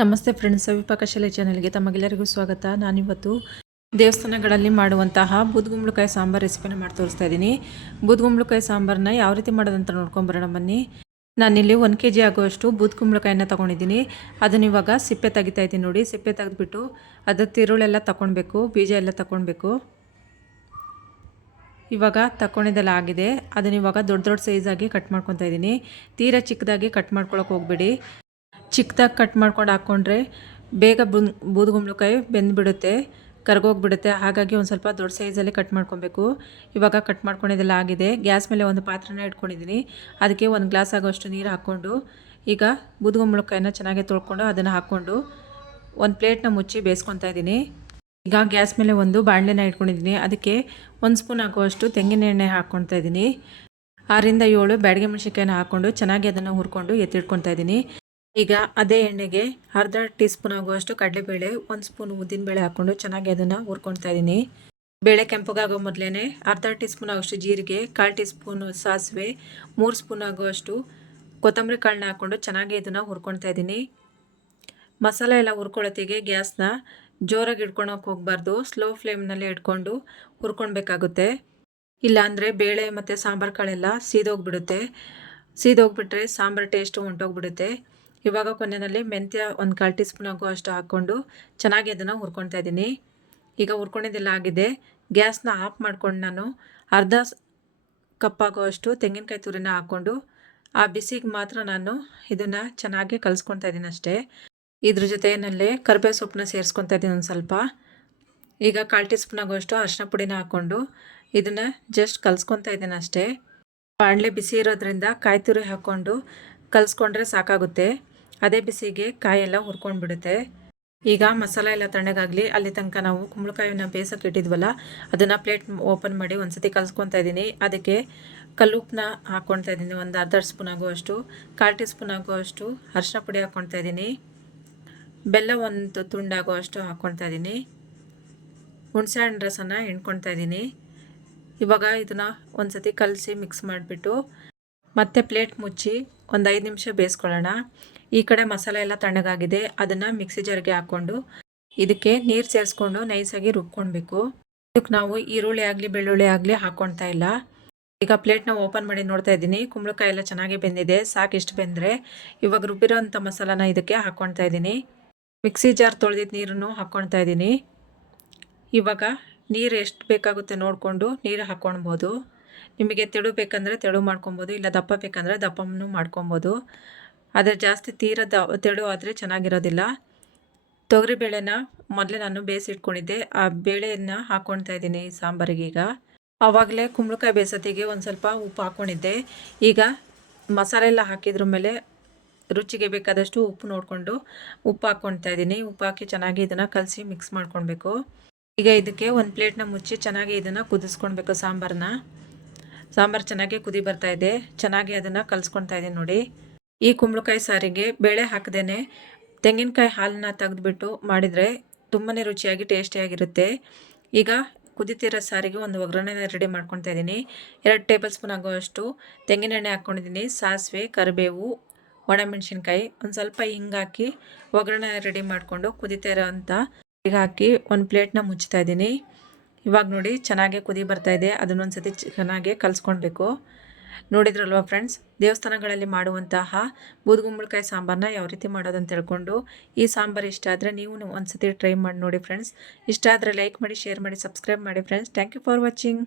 ನಮಸ್ತೆ ಫ್ರೆಂಡ್ಸ್, ವಿಪಾಕಶಾಲೆ ಚಾನೆಲ್ಗೆ ತಮಗೆಲ್ಲರಿಗೂ ಸ್ವಾಗತ. ನಾನಿವತ್ತು ದೇವಸ್ಥಾನಗಳಲ್ಲಿ ಮಾಡುವಂತಹ ಬೂದ್ಗುಂಬಳಕಾಯಿ ಸಾಂಬಾರು ರೆಸಿಪಿನ ಮಾಡಿ ತೋರಿಸ್ತಾ ಇದ್ದೀನಿ. ಬೂದ್ಗುಂಬಳಕಾಯಿ ಸಾಂಬಾರನ್ನ ಯಾವ ರೀತಿ ಮಾಡೋದಂತ ನೋಡ್ಕೊಂಬರೋಣ ಬನ್ನಿ. ನಾನಿಲ್ಲಿ 1 kg ಆಗುವಷ್ಟು ಬೂದ್ಗುಂಬಳಕಾಯಿನ ತೊಗೊಂಡಿದ್ದೀನಿ. ಅದನ್ನ ಇವಾಗ ಸಿಪ್ಪೆ ತೆಗಿತಾ ಇದ್ದೀನಿ ನೋಡಿ. ಸಿಪ್ಪೆ ತೆಗೆದ್ಬಿಟ್ಟು ಅದು ತಿರುಳೆಲ್ಲ ತಗೊಳ್ಬೇಕು, ಬೀಜ ಎಲ್ಲ ತಗೊಳ್ಬೇಕು. ಇವಾಗ ತಗೊಂಡಿದ್ದೆಲ್ಲ ಆಗಿದೆ. ಅದನ್ನ ಇವಾಗ ದೊಡ್ಡ ದೊಡ್ಡ ಸೈಜಾಗಿ ಕಟ್ ಮಾಡ್ಕೊತಾ ಇದ್ದೀನಿ. ತೀರಾ ಚಿಕ್ಕದಾಗಿ ಕಟ್ ಮಾಡ್ಕೊಳಕ್ಕೆ ಹೋಗಬೇಡಿ. ಚಿಕ್ಕದಾಗಿ ಕಟ್ ಮಾಡ್ಕೊಂಡು ಹಾಕ್ಕೊಂಡ್ರೆ ಬೇಗ ಬೂದ್ಗುಂಬಳಕಾಯಿ ಬೆಂದುಬಿಡುತ್ತೆ, ಕರ್ಗೋಗ್ಬಿಡುತ್ತೆ. ಹಾಗಾಗಿ ಒಂದು ಸ್ವಲ್ಪ ದೊಡ್ಡ ಸೈಜಲ್ಲಿ ಕಟ್ ಮಾಡ್ಕೊಬೇಕು. ಇವಾಗ ಕಟ್ ಮಾಡ್ಕೊಂಡಿದ್ದೆಲ್ಲ ಆಗಿದೆ. ಗ್ಯಾಸ್ ಮೇಲೆ ಒಂದು ಪಾತ್ರೆನ ಇಟ್ಕೊಂಡಿದ್ದೀನಿ. ಅದಕ್ಕೆ 1 ಗ್ಲಾಸ್ ಆಗೋಷ್ಟು ನೀರು ಹಾಕ್ಕೊಂಡು ಈಗ ಬೂದ್ಗುಂಬಳಕಾಯಿನ ಚೆನ್ನಾಗಿ ತೊಳ್ಕೊಂಡು ಅದನ್ನು ಹಾಕ್ಕೊಂಡು ಒಂದು ಪ್ಲೇಟ್ನ ಮುಚ್ಚಿ ಬೇಯಿಸ್ಕೊತಾ ಇದ್ದೀನಿ. ಈಗ ಗ್ಯಾಸ್ ಮೇಲೆ ಒಂದು ಬಾಣಲೆನ ಇಟ್ಕೊಂಡಿದ್ದೀನಿ. ಅದಕ್ಕೆ 1 ಸ್ಪೂನ್ ಆಗುವಷ್ಟು ತೆಂಗಿನ ಎಣ್ಣೆ ಹಾಕ್ಕೊತಾ ಇದ್ದೀನಿ. 6 ರಿಂದ 7 ಬ್ಯಾಡಗೆ ಮೆಣಸಿನಕಾಯಿನ ಹಾಕ್ಕೊಂಡು ಚೆನ್ನಾಗಿ ಅದನ್ನು ಹುರ್ಕೊಂಡು ಎತ್ತಿಟ್ಕೊತಾ ಇದ್ದೀನಿ. ಈಗ ಅದೇ ಎಣ್ಣೆಗೆ ಅರ್ಧ ಟೀ ಸ್ಪೂನ್ ಆಗುವಷ್ಟು ಕಡಲೆಬೇಳೆ, 1 ಸ್ಪೂನ್ ಉದ್ದಿನಬೇಳೆ ಹಾಕ್ಕೊಂಡು ಚೆನ್ನಾಗಿ ಅದನ್ನು ಹುರ್ಕೊಳ್ತಾ ಇದ್ದೀನಿ. ಬೇಳೆ ಕೆಂಪಗಾಗೋ ಮೊದಲೇ ಅರ್ಧ ಟೀ ಸ್ಪೂನ್ ಆಗುವಷ್ಟು ಜೀರಿಗೆ, 1/4 ಟೀ ಸ್ಪೂನ್ ಸಾಸಿವೆ, 3 ಸ್ಪೂನ್ ಆಗುವಷ್ಟು ಕೊತ್ತಂಬರಿ ಕಾಳನ್ನ ಹಾಕ್ಕೊಂಡು ಚೆನ್ನಾಗಿ ಇದನ್ನು ಹುರ್ಕೊಳ್ತಾ ಇದ್ದೀನಿ. ಮಸಾಲೆ ಎಲ್ಲ ಹುರ್ಕೊಳ್ಳೋತ್ತಿಗೆ ಗ್ಯಾಸ್ನ ಜೋರಾಗಿ ಇಟ್ಕೊಳಕ್ಕೆ ಹೋಗಬಾರ್ದು, ಸ್ಲೋ ಫ್ಲೇಮ್ನಲ್ಲಿ ಇಟ್ಕೊಂಡು ಹುರ್ಕೊಳ್ಬೇಕಾಗುತ್ತೆ. ಇಲ್ಲಾಂದರೆ ಬೇಳೆ ಮತ್ತು ಸಾಂಬಾರು ಕಾಳೆಲ್ಲ ಸೀದೋಗ್ಬಿಡುತ್ತೆ. ಸೀದೋಗ್ಬಿಟ್ರೆ ಸಾಂಬಾರು ಟೇಸ್ಟು ಹೊಂಟೋಗ್ಬಿಡುತ್ತೆ. ಇವಾಗ ಕೊನೆಯಲ್ಲಿ ಮೆಂತ್ಯ 1/4 ಟೀ ಸ್ಪೂನ್ ಆಗುವಷ್ಟು ಹಾಕ್ಕೊಂಡು ಚೆನ್ನಾಗಿ ಅದನ್ನು ಹುರ್ಕೊಳ್ತಾ ಇದ್ದೀನಿ. ಈಗ ಹುರ್ಕೊಂಡಿದ್ದೆಲ್ಲ ಆಗಿದೆ. ಗ್ಯಾಸ್ನ ಆಫ್ ಮಾಡ್ಕೊಂಡು ನಾನು ಅರ್ಧ ಕಪ್ ಆಗುವಷ್ಟು ತೆಂಗಿನಕಾಯಿ ತುರಿನ ಹಾಕ್ಕೊಂಡು ಆ ಬಿಸಿಗೆ ಮಾತ್ರ ನಾನು ಇದನ್ನು ಚೆನ್ನಾಗಿ ಕಲಿಸ್ಕೊತಾ ಇದ್ದೀನಿ ಅಷ್ಟೇ. ಇದ್ರ ಜೊತೆಯಲ್ಲೇ ಕರಿಬೇವು ಸೊಪ್ಪನ್ನ ಸೇರಿಸ್ಕೊತಾ ಇದ್ದೀನಿ ಒಂದು ಸ್ವಲ್ಪ. ಈಗ 1/4 ಟೀ ಸ್ಪೂನ್ ಆಗುವಷ್ಟು ಅರಿಶಿನ ಪುಡಿನ ಹಾಕ್ಕೊಂಡು ಇದನ್ನು ಜಸ್ಟ್ ಕಲಿಸ್ಕೊತಾ ಇದ್ದೀನಿ ಅಷ್ಟೇ. ಬಾಣಲೆ ಬಿಸಿ ಇರೋದ್ರಿಂದ ಕಾಯಿ ತುರಿ ಹಾಕ್ಕೊಂಡು ಕಲಿಸ್ಕೊಂಡ್ರೆ ಸಾಕಾಗುತ್ತೆ. ಅದೇ ಬಿಸಿಗೆ ಕಾಯೆಲ್ಲ ಹುರ್ಕೊಂಡು ಬಿಡುತ್ತೆ. ಈಗ ಮಸಾಲೆ ಎಲ್ಲ ತಣ್ಣಗಾಗಲಿ ಅಲ್ಲಿ ತನಕ ನಾವು ಕುಂಬಳಕಾಯಿನ ಬೇಯಿಸೋಕೆ ಇಟ್ಟಿದ್ವಲ್ಲ ಅದನ್ನು ಪ್ಲೇಟ್ ಓಪನ್ ಮಾಡಿ ಒಂದು ಸತಿ ಕಲಿಸ್ಕೊತಾ ಇದ್ದೀನಿ. ಅದಕ್ಕೆ ಕಲ್ಲುಪ್ಪನ್ನ ಹಾಕ್ಕೊಳ್ತಾ ಇದ್ದೀನಿ, ಒಂದು ಅರ್ಧ ಸ್ಪೂನ್ ಆಗುವಷ್ಟು, 1/4 ಟೀ ಸ್ಪೂನ್ ಆಗುವಷ್ಟು ಅರಿಶಿನ ಪುಡಿ ಹಾಕ್ಕೊಳ್ತಾ ಇದ್ದೀನಿ. ಬೆಲ್ಲ 1 ತುಂಡಾಗುವಷ್ಟು ಹಾಕ್ಕೊಳ್ತಾ ಇದ್ದೀನಿ. ಹುಣಸೆ ಹಣ್ಣು ರಸನ ಹಿಂಡ್ಕೊಳ್ತಾ ಇದ್ದೀನಿ. ಇವಾಗ ಇದನ್ನು ಒಂದು ಸತಿ ಕಲಸಿ ಮಿಕ್ಸ್ ಮಾಡಿಬಿಟ್ಟು ಮತ್ತೆ ಪ್ಲೇಟ್ ಮುಚ್ಚಿ ಒಂದು 5 ನಿಮಿಷ ಬೇಯಿಸ್ಕೊಳ್ಳೋಣ. ಈ ಕಡೆ ಮಸಾಲೆ ಎಲ್ಲ ತಣ್ಣಗಾಗಿದೆ. ಅದನ್ನು ಮಿಕ್ಸಿ ಜಾರ್ಗೆ ಹಾಕ್ಕೊಂಡು ಇದಕ್ಕೆ ನೀರು ಸೇರಿಸ್ಕೊಂಡು ನೈಸಾಗಿ ರುಬ್ಕೊಳ್ಬೇಕು. ಇದಕ್ಕೆ ನಾವು ಈರುಳ್ಳಿ ಆಗಲಿ ಬೆಳ್ಳುಳ್ಳಿ ಆಗಲಿ ಹಾಕ್ಕೊಳ್ತಾ ಇಲ್ಲ. ಈಗ ಪ್ಲೇಟ್ನ ಓಪನ್ ಮಾಡಿ ನೋಡ್ತಾ ಇದ್ದೀನಿ. ಕುಂಬಳಕಾಯಿ ಎಲ್ಲ ಚೆನ್ನಾಗಿ ಬೆಂದಿದೆ, ಸಾಕು ಇಷ್ಟು ಬೆಂದರೆ. ಇವಾಗ ರುಬ್ಬಿರೋಂಥ ಮಸಾಲಾನ ಇದಕ್ಕೆ ಹಾಕ್ಕೊಳ್ತಾ ಇದ್ದೀನಿ. ಮಿಕ್ಸಿ ಜಾರ್ ತೊಳೆದಿದ್ದು ನೀರನ್ನು ಹಾಕ್ಕೊಳ್ತಾ ಇದ್ದೀನಿ. ಇವಾಗ ನೀರು ಎಷ್ಟು ಬೇಕಾಗುತ್ತೆ ನೋಡಿಕೊಂಡು ನೀರು ಹಾಕ್ಕೊಳ್ಬೋದು. ನಿಮಗೆ ತೆಳು ಬೇಕಂದರೆ ತೆಳು ಮಾಡ್ಕೊಬೋದು, ಇಲ್ಲ ದಪ್ಪ ಬೇಕಂದರೆ ದಪ್ಪನೂ ಮಾಡ್ಕೊಬೋದು. ಆದರೆ ಜಾಸ್ತಿ ತೀರ ತೆಳು ಆದರೆ ಚೆನ್ನಾಗಿರೋದಿಲ್ಲ. ತೊಗರಿಬೇಳೆನ ಮೊದಲೇ ನಾನು ಬೇಯಿಸಿಟ್ಕೊಂಡಿದ್ದೆ, ಆ ಬೇಳೆಯನ್ನು ಹಾಕ್ಕೊಳ್ತಾ ಇದ್ದೀನಿ ಈ ಸಾಂಬಾರಿಗೆ. ಈಗ ಆವಾಗಲೇ ಕುಂಬಳಕಾಯಿ ಬೇಯಿಸೋತ್ತಿಗೆ ಒಂದು ಸ್ವಲ್ಪ ಉಪ್ಪು ಹಾಕ್ಕೊಂಡಿದ್ದೆ. ಈಗ ಮಸಾಲೆ ಎಲ್ಲ ಹಾಕಿದ್ರ ಮೇಲೆ ರುಚಿಗೆ ಬೇಕಾದಷ್ಟು ಉಪ್ಪು ನೋಡಿಕೊಂಡು ಉಪ್ಪು ಹಾಕ್ಕೊಳ್ತಾ ಇದ್ದೀನಿ. ಉಪ್ಪು ಹಾಕಿ ಚೆನ್ನಾಗಿ ಇದನ್ನು ಕಲಸಿ ಮಿಕ್ಸ್ ಮಾಡ್ಕೊಳ್ಬೇಕು. ಈಗ ಇದಕ್ಕೆ ಒಂದು ಪ್ಲೇಟ್ನ ಮುಚ್ಚಿ ಚೆನ್ನಾಗಿ ಇದನ್ನು ಕುದಿಸ್ಕೊಳ್ಬೇಕು. ಸಾಂಬಾರು ಚೆನ್ನಾಗಿ ಕುದಿ ಬರ್ತಾ ಇದೆ. ಚೆನ್ನಾಗಿ ಅದನ್ನು ಕಲಿಸ್ಕೊಳ್ತಾ ಇದ್ದೀನಿ ನೋಡಿ. ಈ ಕುಂಬಳಕಾಯಿ ಸಾರಿಗೆ ಬೇಳೆ ಹಾಕದೇನೆ ತೆಂಗಿನಕಾಯಿ ಹಾಲನ್ನ ತೆಗೆದುಬಿಟ್ಟು ಮಾಡಿದರೆ ತುಂಬಾ ರುಚಿಯಾಗಿ ಟೇಸ್ಟಿಯಾಗಿರುತ್ತೆ. ಈಗ ಕುದಿತಿರೋ ಸಾರಿಗೆ ಒಂದು ಒಗ್ಗರಣೆ ರೆಡಿ ಮಾಡ್ಕೊತಾ ಇದ್ದೀನಿ. 2 ಟೇಬಲ್ ಸ್ಪೂನ್ ಆಗುವಷ್ಟು ತೆಂಗಿನ ಎಣ್ಣೆ ಹಾಕ್ಕೊಂಡಿದ್ದೀನಿ. ಸಾಸಿವೆ, ಕರಿಬೇವು, ಒಣಮೆಣಸಿನ್ಕಾಯಿ, ಒಂದು ಸ್ವಲ್ಪ ಹಿಂಗಾಕಿ ಒಗ್ಗರಣೆ ರೆಡಿ ಮಾಡಿಕೊಂಡು ಕುದಿತಾ ಇರೋಂಥ ಈಗ ಹಾಕಿ ಒಂದು ಪ್ಲೇಟ್ನ ಮುಚ್ತಾ ಇದ್ದೀನಿ. ಇವಾಗ ನೋಡಿ ಚೆನ್ನಾಗಿ ಕುದಿ ಬರ್ತಾ ಇದೆ. ಅದನ್ನೊಂದು ಸತಿ ಚೆನ್ನಾಗಿ ಕಲಿಸ್ಕೊಳ್ಬೇಕು. ನೋಡಿದ್ರಲ್ವ ಫ್ರೆಂಡ್ಸ್, ದೇವಸ್ಥಾನಗಳಲ್ಲಿ ಮಾಡುವಂತಹ ಬೂದ್ಗುಂಬಳಕಾಯಿ ಸಾಂಬಾರನ್ನ ಯಾವ ರೀತಿ ಮಾಡೋದಂತ ತಿಳ್ಕೊಂಡು ಈ ಸಾಂಬಾರು ಇಷ್ಟ ಆದರೆ ನೀವು ಒಂದು ಸತಿ ಟ್ರೈ ಮಾಡಿ ನೋಡಿ ಫ್ರೆಂಡ್ಸ್. ಇಷ್ಟ ಆದರೆ ಲೈಕ್ ಮಾಡಿ, ಶೇರ್ ಮಾಡಿ, ಸಬ್ಸ್ಕ್ರೈಬ್ ಮಾಡಿ friends. Thank you for watching.